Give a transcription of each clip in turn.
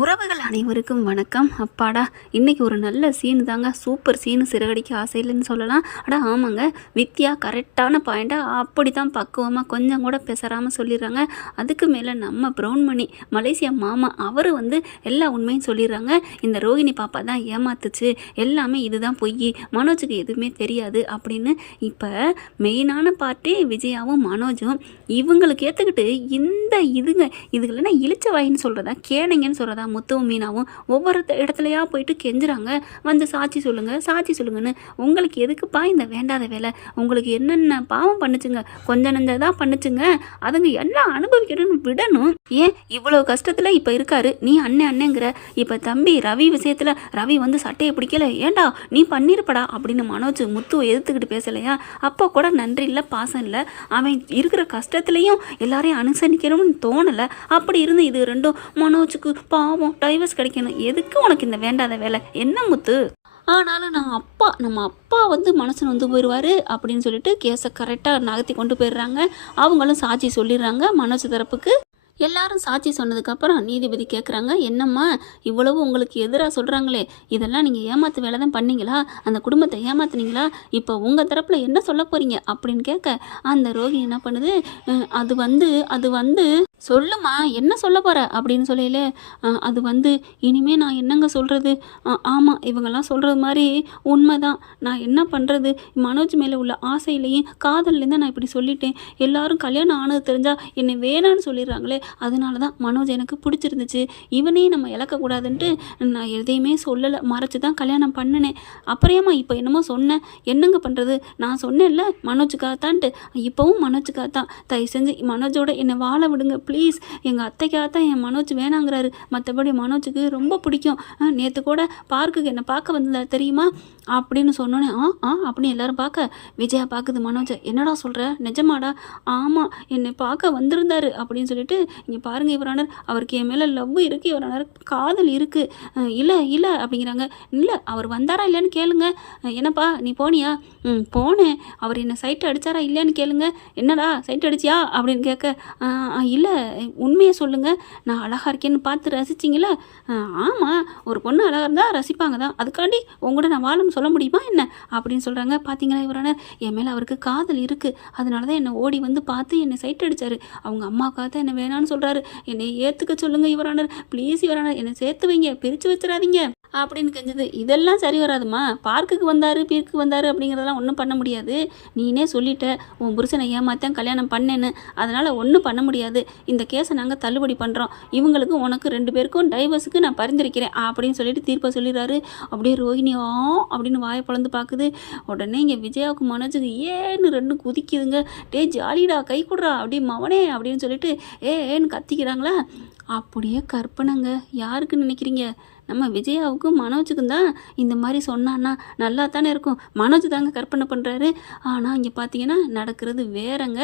உறவுகள் அனைவருக்கும் வணக்கம். அப்பாடா இன்றைக்கி ஒரு நல்ல சீன் தாங்க. சூப்பர் சீனு சிறகடிக்க ஆசையில்னு சொல்லலாம். அடா ஆமாங்க. வித்யா கரெக்டான பாயிண்ட்டாக அப்படி தான் பக்குவமாக கொஞ்சம் கூட பெசராமல் சொல்லிடுறாங்க. அதுக்கு மேலே நம்ம ப்ரௌன்மணி மலேசியா மாமா அவர் வந்து எல்லா உண்மையும் சொல்லிடுறாங்க. இந்த ரோகிணி பாப்பா தான் ஏமாத்துச்சு. எல்லாமே இதுதான் பொய். மனோஜுக்கு எதுவுமே தெரியாது அப்படின்னு. இப்போ மெயினான பார்ட்டி விஜயாவும் மனோஜும் இவங்களுக்கு ஏற்றுக்கிட்டு இந்த இதுங்க இதுகளை இழிச்ச வாயின்னு சொல்கிறதா கேனைங்கன்னு சொல்கிறதா முத்துவும் மீனாவும் ஒவ்வொரு இடத்துலையா போயிட்டு கெஞ்சுறாங்க. வந்து சாட்சி சொல்லுங்கள் சாட்சி சொல்லுங்கன்னு உங்களுக்கு எதுக்குப்பா இந்த வேண்டாத வேலை? உங்களுக்கு என்னென்ன பாவம் பண்ணுச்சுங்க? கொஞ்ச நஞ்சதாக பண்ணுச்சுங்க? அதுங்க எல்லாம் அனுபவிக்கணும்னு விடணும்? ஏன் இவ்வளோ கஷ்டத்தில் இப்போ இருக்காரு? நீ அண்ணன் அண்ணங்கிற இப்போ தம்பி ரவி விஷயத்தில் ரவி வந்து சட்டையை பிடிக்கல. ஏண்டா நீ பண்ணிருப்படா? அப்படின்னு மனோஜ் முத்துவை எதிர்த்துக்கிட்டு பேசலையா? அப்போ கூட நன்றி இல்லை பாசம் இல்லை. அவன் இருக்கிற கஷ்டத்துலேயும் எல்லாரையும் அனுசரிக்கணும்னு தோணலை. அப்படி இருந்து இது ரெண்டும் மனோஜுக்கு பாவம் டைவர்ஸ் கிடைக்கணும். எதுக்கு உனக்கு இந்த வேண்டாத வேலை? என்ன முத்து? ஆனாலும் நான் அப்பா நம்ம அப்பா வந்து மனசு வந்து போயிடுவார் அப்படின்னு சொல்லிட்டு கேஸை கரெக்டாக நகர்த்தி கொண்டு போயிடுறாங்க. அவங்களும் சாட்சி சொல்லிடுறாங்க மனோஜ் தரப்புக்கு. எல்லாரும் சாட்சி சொன்னதுக்கப்புறம் நீதிபதி கேட்குறாங்க என்னம்மா இவ்வளவு உங்களுக்கு எதிராக சொல்கிறாங்களே இதெல்லாம் நீங்கள் ஏமாத்து வேலை தான் பண்ணீங்களா? அந்த குடும்பத்தை ஏமாத்துனீங்களா? இப்போ உங்கள் தரப்பில் என்ன சொல்ல போகிறீங்க அப்படின்னு கேட்க அந்த ரோகி என்ன பண்ணுது அது வந்து அது வந்து சொல்லுமா என்ன சொல்ல போகிற அப்படின்னு சொல்லையில அது வந்து இனிமே நான் என்னங்க சொல்கிறது ஆமாம் இவங்கெல்லாம் சொல்கிறது மாதிரி உண்மை தான் நான் என்ன பண்ணுறது மனோஜ் மேலே உள்ள ஆசையிலையும் காதல்லேருந்து நான் இப்படி சொல்லிட்டேன். எல்லாரும் கல்யாணம் ஆனது தெரிஞ்சால் என்னை வேணான்னு சொல்லிடுறாங்களே அதனால தான் மனோஜ் எனக்கு பிடிச்சிருந்துச்சு. இவனையும் நம்ம இழக்கக்கூடாதுன்ட்டு நான் எதையுமே சொல்லலை. மறைச்சி தான் கல்யாணம் பண்ணினேன். அப்புறமா இப்போ என்னமோ சொன்னேன். என்னங்க பண்ணுறது நான் சொன்னேன்ல மனோஜுக்காகத்தான்ட்டு. இப்போவும் மனோஜுக்காகத்தான். தயவு செஞ்சு மனோஜோட என்னை வாழ விடுங்க ப்ளீஸ். எங்கள் அத்தைக்காகத்தான் என் மனோஜ் வேணாங்கிறாரு. மற்றபடி மனோஜுக்கு ரொம்ப பிடிக்கும். நேற்று கூட பார்க்குக்கு என்னை பார்க்க வந்ததா தெரியுமா? அப்படின்னு சொன்னோன்னே ஆ ஆ அப்படின்னு எல்லாரும் பார்க்க. விஜயா பார்க்குது மனோஜை. என்னடா சொல்கிற நிஜமாடா? ஆமாம் என்னை பார்க்க வந்திருந்தாரு அப்படின்னு சொல்லிட்டு இங்கே பாருங்கள் இவரானர் அவருக்கு என் மேலே லவ் இருக்குது இவரானர் காதல் இருக்குது இல்லை இல்லை அப்படிங்கிறாங்க. இல்லை அவர் வந்தாரா இல்லைன்னு கேளுங்க. என்னப்பா நீ போனியா? ம் போனேன். அவர் என்னை சைட் அடிச்சாரா இல்லையான்னு கேளுங்க. என்னடா சைட் அடிச்சியா? அப்படின்னு கேட்க இல்லை உண்மையை சொல்லுங்கள் நான் அழகாக இருக்கேன்னு பார்த்து ரசிச்சிங்களா? ஆமாம் ஒரு பொண்ணு அழகாக இருந்தால் ரசிப்பாங்க தான். அதுக்காண்டி உங்கள்கிட்ட நான் வாழும்னு சொல்ல முடியுமா என்ன? அப்படின்னு சொல்கிறாங்க பார்த்தீங்களா இவரான என் மேலே அவருக்கு காதல் இருக்குது அதனால தான் என்னை ஓடி வந்து பார்த்து என்னை சைட் அடித்தார் அவங்க அம்மாவுக்காக தான் என்னை வேணான்னு சொல்கிறாரு என்னை ஏற்றுக்க சொல்லுங்கள் இவரானர் ப்ளீஸ் இவரானர் என்னை சேர்த்து வைங்க. பிரித்து வச்சிடாதீங்க. அப்படின்னு கெஞ்சது. இதெல்லாம் சரி வராதுமா பார்க்குக்கு வந்தார் பீர்க்கு வந்தார் அப்படிங்கிறதெல்லாம் ஒன்றும் பண்ண முடியாது. நீனே சொல்லிட்ட உன் புருஷனை ஏமாத்தான் கல்யாணம் பண்ணேன்னு. அதனால் ஒன்றும் பண்ண முடியாது. இந்த கேஸை நாங்கள் தள்ளுபடி பண்ணுறோம் இவங்களுக்கு உனக்கு ரெண்டு பேருக்கும் டைவர்ஸுக்கு நான் பரிந்துரைக்கிறேன். அப்படின்னு சொல்லிட்டு தீர்ப்பை சொல்லிடுறாரு. அப்படியே ரோஹிணி ஆ அப்படின்னு வாயை பிளந்து பார்க்குது உடனே இங்கே விஜயாவுக்கு மனோஜுக்கு ஏன்னு ரெண்டு குதிக்குதுங்க. டே ஜாலிடா கை கொடுறா அப்படி மவனே அப்படின்னு சொல்லிட்டு ஏ வரேன்னு கத்திக்கிறாங்களா? அப்படியே கற்பனைங்க. யாருக்கு நினைக்கிறீங்க? நம்ம விஜயாவுக்கும் மனோஜுக்கும் தான் இந்த மாதிரி சொன்னான்னா நல்லா தானே இருக்கும். மனோஜ் தாங்க கற்பனை பண்ணுறாரு ஆனால் இங்கே பார்த்தீங்கன்னா நடக்கிறது வேறங்க.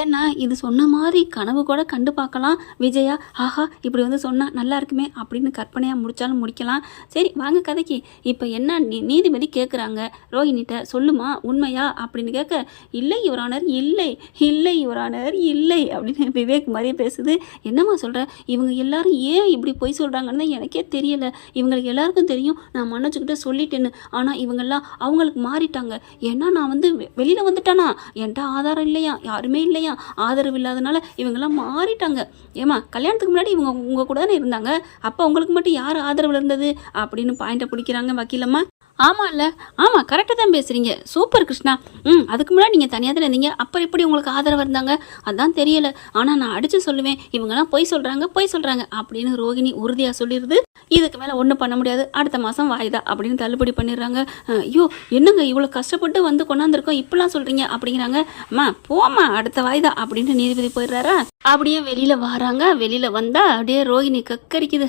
ஏன்னா இது சொன்ன மாதிரி கனவு கூட கண்டு பார்க்கலாம். விஜயா ஆஹா இப்படி வந்து சொன்னால் நல்லா இருக்குமே அப்படின்னு கற்பனையாக முடித்தாலும் முடிக்கலாம். சரி வாங்க கதைக்கு. இப்போ என்ன நீ நீதிபதி கேட்குறாங்க ரோஹினிட்ட சொல்லுமா உண்மையா அப்படின்னு கேட்க இல்லை யுவரானர் இல்லை இல்லை யுவரானர் இல்லை அப்படின்னு விவேக் மாதிரியே பேசுது. என்னம்மா சொல்கிற இவங்க எல்லாரும் ஏன் இப்படி பொய் சொல்கிறாங்கன்னு தான் எனக்கே தெரியலை. இவங்களுக்கு எல்லாருக்கும் தெரியும். நான் மன்னச்சுக்கிட்ட சொல்லிட்டேன்னு. ஆனால் இவங்கெல்லாம் அவங்களுக்கு மாறிட்டாங்க. ஏன்னா நான் வந்து வெளியில் வந்துட்டானா? என்கிட்ட ஆதாரம் இல்லையா? யாருமே இல்லை இல்லையா? ஆதரவு இல்லாதனால இவங்கெல்லாம் மாறிட்டாங்க. ஏமா கல்யாணத்துக்கு முன்னாடி இவங்க உங்கள் கூட தானே இருந்தாங்க. அப்போ உங்களுக்கு மட்டும் யார் ஆதரவு இருந்தது? அப்படின்னு பாயிண்ட்டை பிடிக்கிறாங்க வக்கீலம்மா. ஆமாம் இல்லை ஆமாம் கரெக்டாக தான் பேசுகிறீங்க சூப்பர் கிருஷ்ணா. ம் அதுக்கு முன்னாடி நீங்கள் தனியாக தான் இருந்தீங்க. அப்போ எப்படி உங்களுக்கு ஆதரவு இருந்தாங்க? அதான் தெரியல. ஆனால் நான் அடித்து சொல்லுவேன். இவங்கெல்லாம் பொய் சொல்கிறாங்க பொய் சொல்கிறாங்க அப்படின்னு ரோகிணி உறுதியாக சொல்லிடுது. இதுக்கு மேலே ஒன்றும் பண்ண முடியாது. அடுத்த மாதம் வாய்தா அப்படின்னு தள்ளுபடி பண்ணிடுறாங்க. ஐயோ என்னங்க இவ்வளோ கஷ்டப்பட்டு வந்து கொண்டாந்துருக்கோம்? இப்படிலாம் சொல்கிறீங்க அப்படிங்கிறாங்க. அம்மா போம்மா அடுத்த வாய்தா அப்படின்னு நீதிபதி போயிடுறாரா? அப்படியே வெளியில் வராங்க. வெளியில் வந்தால் அப்படியே ரோகிணி கக்கரிக்குது.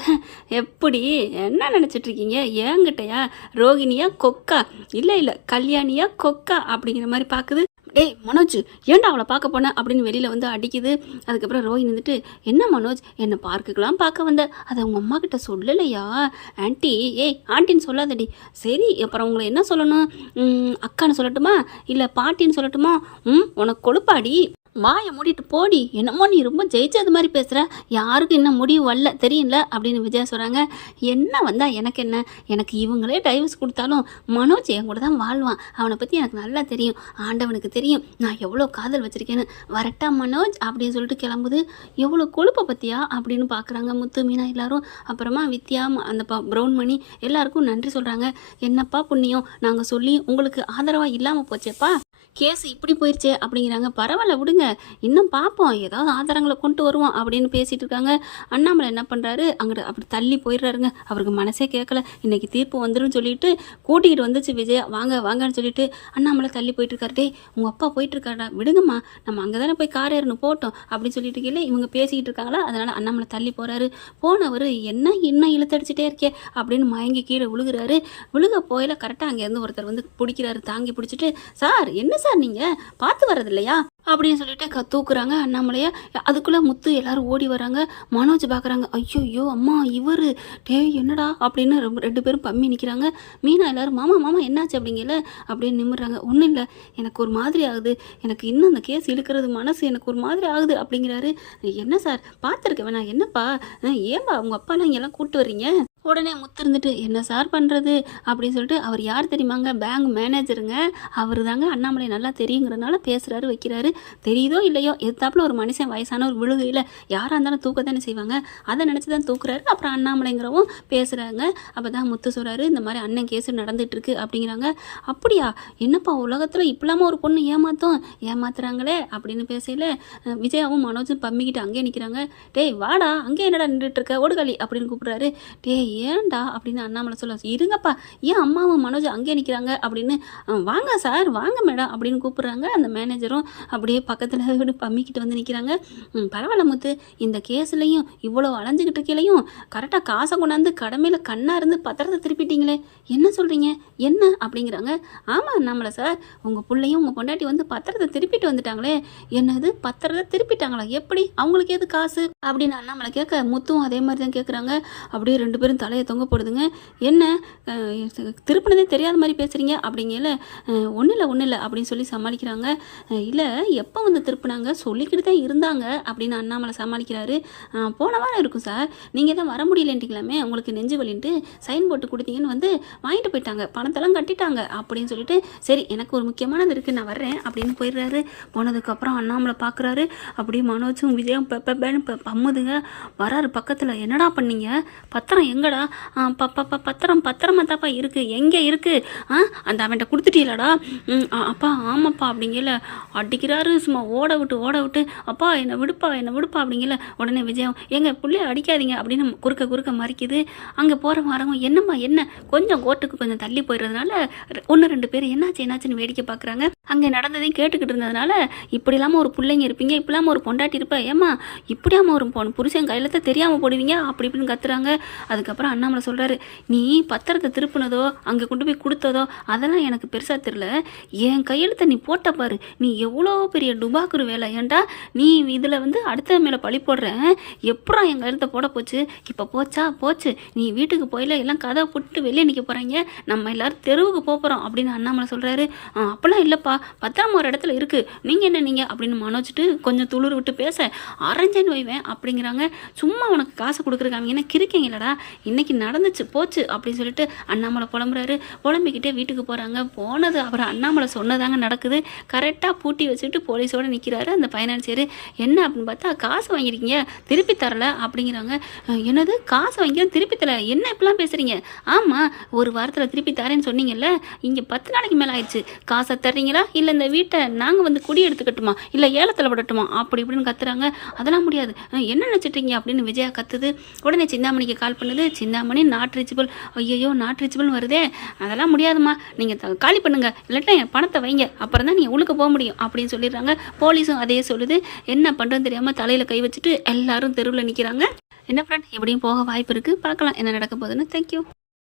எப்படி? என்ன நினச்சிட்டு இருக்கீங்க? ஏங்கிட்டயா? ரோகிணியா கொக்கா? இல்லை இல்லை கல்யாணியா கொக்கா? அப்படிங்கிற மாதிரி பார்க்குது டேய் மனோஜ் ஏன்டா அவளை பார்க்க போன? அப்படின்னு வெளியில் வந்து அடிக்குது. அதுக்கப்புறம் ரோஹி வந்துட்டு என்ன மனோஜ்? என்னை பார்க்குக்கெலாம் பார்க்க வந்த. அதை உங்கள் அம்மா கிட்ட சொல்லலையா? ஆண்டி ஏய் ஆண்டின்னு சொல்லாதடி. சரி அப்புறம் உங்களை என்ன சொல்லணும்? அக்கான்னு சொல்லட்டுமா? இல்லை பாட்டின்னு சொல்லட்டுமா? ம் உனக்கு கொழுப்பாடி? வாயை மூடிட்டு போடி. என்னமோ நீ ரொம்ப ஜெயிச்சது மாதிரி பேசுகிற யாருக்கும் இன்னும் முடிவு வரல. தெரியும்ல? அப்படின்னு விஜயா சொல்கிறாங்க என்ன வந்தால் எனக்கு என்ன? எனக்கு இவங்களே டைவர்ஸ் கொடுத்தாலும் மனோஜ் என் கூட தான் வாழ்வான். அவனை பற்றி எனக்கு நல்லா தெரியும். ஆண்டவனுக்கு தெரியும். நான் எவ்வளோ காதல் வச்சுருக்கேன்னு. வரட்டா மனோஜ் அப்படின்னு சொல்லிட்டு கிளம்புது. எவ்வளோ கொழுப்பை பற்றியா அப்படின்னு பார்க்குறாங்க முத்து மீனா எல்லாரும். அப்புறமா வித்யா ம- அந்த ப ப்ரௌன் மணி எல்லாருக்கும் நன்றி சொல்கிறாங்க என்னப்பா புண்ணியம்? நாங்கள் சொல்லி உங்களுக்கு ஆதரவாக இல்லாமல் போச்சேப்பா. கேஸ் இப்படி போயிடுச்சே அப்படிங்கிறாங்க. பரவாயில்ல விடுங்க. இன்னும் பார்ப்போம். ஏதாவது ஆதாரங்களை கொண்டு வருவோம் அப்படின்னு பேசிட்டு இருக்காங்க. அண்ணாமலை என்ன பண்ணுறாரு அங்கிட்ட அப்படி தள்ளி போயிடுறாருங்க. அவருக்கு மனசே கேட்கல. இன்னைக்கு தீர்ப்பு வந்துடும் சொல்லிட்டு கூட்டிகிட்டு வந்துச்சு விஜய். வாங்க வாங்கன்னு சொல்லிட்டு அண்ணாமலை தள்ளி போயிட்டு இருக்காரு. உங்கள் அப்பா போயிட்டு இருக்காடா விடுங்கம்மா. நம்ம அங்கே தானே போய் கார் ஏறணும். போட்டோம். அப்படின்னு சொல்லிட்டு இருக்கீங்களே இவங்க பேசிக்கிட்டு இருக்காங்களா? அதனால அண்ணாமலை தள்ளி போகிறாரு போனவர் என்ன இன்னும் இழுத்தடிச்சிட்டே இருக்கே? அப்படின்னு மயங்கி கீழே விழுகிறாரு. விழுக போயில கரெக்டாக அங்கேருந்து ஒருத்தர் வந்து பிடிக்கிறாரு. தாங்கி பிடிச்சிட்டு சார் என்ன என்ன சார் நீங்கள் பார்த்து வர்றது இல்லையா அப்படின்னு சொல்லிட்டு க தூக்குறாங்க அண்ணாமலைய. அதுக்குள்ளே முத்து எல்லாரும் ஓடி வராங்க. மனோஜ் பார்க்குறாங்க ஐயோ அம்மா இவர். டேய் என்னடா? அப்படின்னு ரொம்ப ரெண்டு பேரும் பம்மி நிற்கிறாங்க மீனா எல்லாரும் மாமா மாமா என்னாச்சு அப்படிங்கல? அப்படின்னு நிமிடுறாங்க ஒன்றும் இல்லை. எனக்கு ஒரு மாதிரி ஆகுது. எனக்கு இன்னும் அந்த கேஸ் இழுக்கிறது மனசு எனக்கு ஒரு மாதிரி ஆகுது. அப்படிங்கிறாரு. என்ன சார்? பார்த்துருக்க வேணாம். என்னப்பா? ஏன்பா உங்கள் அப்பாலாம் இங்கெல்லாம் கூப்பிட்டு வர்றீங்க? உடனே முத்து இருந்துட்டு என்ன சார் பண்ணுறது அப்படின்னு சொல்லிட்டு அவர் யார் தெரியுமாங்க? பேங்க் மேனேஜருங்க. அவர் தாங்க அண்ணாமலை நல்லா தெரியுங்கிறனால பேசுகிறாரு வைக்கிறாரு. தெரியுதோ இல்லையோ எத்தாப்புல ஒரு மனுஷன் வயசான ஒரு விழுகையில் யாராக இருந்தாலும் தூக்கத்தானே செய்வாங்க. அதை நினச்சி தான் தூக்குறாரு. அப்புறம் அண்ணாமலைங்கிறவும் பேசுகிறாங்க அப்போ தான் முத்து சொல்கிறாரு இந்த மாதிரி அண்ணன் கேஸ் நடந்துட்டு இருக்கு அப்படிங்கிறாங்க. அப்படியா? என்னப்பா உலகத்தில் இப்படிலாம ஒரு பொண்ணு ஏமாத்தோம்? ஏமாத்துறாங்களே? அப்படின்னு பேசையில் விஜயாவும் மனோஜும் பம்மிக்கிட்டு அங்கேயே நிற்கிறாங்க டேய் வாடா அங்கே என்னடா நின்றுட்டு இருக்க ஓடுகாலி அப்படின்னு கூப்பிட்றாரு. டேய் ஏன்டா அப்படின்னு அண்ணாமலை சொல்ல இருங்கப்பா ஏன் அம்மாவும் மனோஜ் அங்கே நிற்கிறாங்க அப்படின்னு வாங்க சார் வாங்க மேடம் அப்படின்னு கூப்பிட்றாங்க. அந்த மேனேஜரும் அப்படியே பக்கத்தில் விட்டு பம்மிக்கிட்டு வந்து நிற்கிறாங்க பரவாயில்ல முத்து இந்த கேஸ்லையும் இவ்வளோ அலைஞ்சிக்கிட்டு இருக்கையிலையும் கரெக்டாக காசை கொண்டாந்து கடமையில் கண்ணாக இருந்து பத்திரத்தை திருப்பிட்டீங்களே என்ன சொல்கிறீங்க என்ன? அப்படிங்கிறாங்க. ஆமாம் அண்ணாமலை சார் உங்கள் பிள்ளையும் உங்கள் பொண்டாட்டி வந்து பத்திரத்தை திருப்பிட்டு வந்துட்டாங்களே என்னது பத்திரத்தை திருப்பிட்டாங்களா எப்படி? அவங்களுக்கு எது காசு? அப்படின்னு அண்ணாமலை கேட்க முத்தும் அதே மாதிரி தான் கேட்குறாங்க அப்படியே ரெண்டு பேரும் தலையை தொங்க போடுதுங்க. என்ன திருப்பினதே தெரியாத மாதிரி பேசுகிறீங்க அப்படிங்கல ஒன்றும் இல்லை ஒன்றும் இல்லை அப்படின்னு சொல்லி சமாளிக்கிறாங்க. இல்லை எப்போ வந்து திருப்பினாங்க? சொல்லிக்கிட்டு தான் இருந்தாங்க அப்படின்னு அண்ணாமலை சமாளிக்கிறாரு. போன வாரம் இருக்கும் சார். நீங்கள் தான் வர முடியலன்ட்டிங்களாமே உங்களுக்கு நெஞ்சு வலின்ட்டு சைன் போட்டு கொடுத்தீங்கன்னு வந்து வாங்கிட்டு போயிட்டாங்க. பணத்தெல்லாம் கட்டிட்டாங்க அப்படின்னு சொல்லிட்டு சரி எனக்கு ஒரு முக்கியமானது இருக்குது நான் வர்றேன் அப்படின்னு போயிடுறாரு. போனதுக்கப்புறம் அண்ணாமலை பார்க்குறாரு அப்படியே மனோஜும் விஜயம் பெப்பன்னு பம்முதுங்க. வராரு பக்கத்தில். என்னடா பண்ணீங்க? பத்திரம் எங்கடா ஆ, ப பத்திரம் பத்திரமா தாப்பா இருக்குது எங்கே இருக்குது ஆ அந்த அவன்கிட்ட கொடுத்துட்டீங்களாடா அப்பா ஆமாப்பா அப்படிங்கல. அடிக்கிறாரு சும்மா ஓட விட்டு ஓட விட்டு. அப்பா என்னை விடுப்பா என்னை விடுப்பா அப்படிங்கல. உடனே விஜயம் எங்க பிள்ளைய அடிக்காதீங்க அப்படின்னு குறுக்க குறுக்க மறிக்குது. அங்கே போகிற வரவங்க என்னம்மா என்ன? கொஞ்சம் கோட்டுக்கு கொஞ்சம் தள்ளி போயிடுறதுனால ஒன்று ரெண்டு பேர் என்னாச்சு என்னாச்சுன்னு வேடிக்கை பார்க்குறாங்க அங்கே நடந்ததையும் கேட்டுக்கிட்டு இருந்ததுனால இப்படி இல்லாமல் ஒரு பிள்ளைங்க இருப்பீங்க இப்படி இல்லாமல் ஒரு பொண்டாட்டி இருப்பா ஏம்மா இப்படியாம ஒரு பொண்ணு புருஷன் கையில் தான் தெரியாமல் போடுவீங்க அப்படி இப்படின்னு கத்துறாங்க. அதுக்கப்புறம் அண்ணாமலை சொல்கிறாரு நீ பத்திரத்தை திருப்பினதோ அங்கே கொண்டு போய் கொடுத்ததோ அதெல்லாம் எனக்கு பெருசாக தெரில என் கையெழுத்தை நீ போட்ட பாரு. நீ எவ்வளோ பெரிய டுபாக்குரு வேலை. ஏன்டா நீ இதில் வந்து அடுத்த மேலே பழி போடுறேன் எப்படா என் கையெழுத்தை போட போச்சு? இப்போ போச்சா? போச்சு. நீ வீட்டுக்கு போயில எல்லாம் கதை போட்டு வெளியே நிற்க போகிறாங்க நம்ம எல்லாரும் தெருவுக்கு போக போகிறோம் அப்படின்னு அண்ணாமலை சொல்கிறாரு அப்படிலாம் இல்லைப்பா. பத்திரமா ஒரு இடத்துல இருக்குது நீங்கள் என்ன நீங்கள் அப்படின்னு மனோச்சிட்டு கொஞ்சம் துளிர் விட்டு பேச அரைஞ்சேன்னு வைவேன் அப்படிங்கிறாங்க. சும்மா உனக்கு காசு கொடுக்குறாங்க என்ன கிறுக்கீங்களடா இன்னைக்கு நடந்துச்சு போச்சு அப்படின்னு சொல்லிட்டு அண்ணாமலை புலம்புறாரு. புலம்பிக்கிட்டே வீட்டுக்கு போகிறாங்க போனது அப்புறம் அண்ணாமலை சொன்னதாங்க நடக்குது. கரெக்டாக பூட்டி வச்சுட்டு போலீஸோடு நிற்கிறாரு அந்த ஃபைனான்சியர் என்ன அப்படின்னு பார்த்தா காசு வாங்கியிருக்கீங்க திருப்பி தரல அப்படிங்கிறாங்க. என்னது? காசு வாங்கிக்கிறேன் திருப்பி தரல. என்ன இப்படிலாம் பேசுகிறீங்க ஆமாம் ஒரு வாரத்தில் திருப்பி தரேன்னு சொன்னீங்கல்ல இங்கே பத்து நாளைக்கு மேலே ஆயிடுச்சு. காசை தர்றீங்களா? இல்லை இந்த வீட்டை நாங்கள் வந்து குடி எடுத்துக்கட்டுமா? இல்லை ஏலத்தில் விடட்டுமா? அப்படி இப்படின்னு கத்துறாங்க. அதெல்லாம் முடியாது. என்ன நினச்சிட்டீங்க அப்படின்னு விஜயா கத்துது. உடனே சிந்தாமணிக்கு கால் பண்ணுது. சிந்தாமணி நாட் ரீச்சபிள் ஐயோ நாட் ரீச்சபிள் வருதே. அதெல்லாம் முடியாதும்மா. நீங்கள் காலி பண்ணுங்க. இல்லாட்டா என் பணத்தை வைங்க. அப்புறம் தான் நீங்கள் உள்ளுக்கு போக முடியும். அப்படின்னு சொல்லிடுறாங்க. போலீஸும் அதே சொல்லுது. என்ன பண்ணுறதுன்னு தெரியாமல் தலையில் கை வச்சுட்டு எல்லாரும் தெருவில் நிற்கிறாங்க என்ன ஃப்ரெண்ட் எப்படியும் போக வாய்ப்பு இருக்குது பார்க்கலாம் என்ன நடக்க போகுதுன்னு. தேங்க்யூ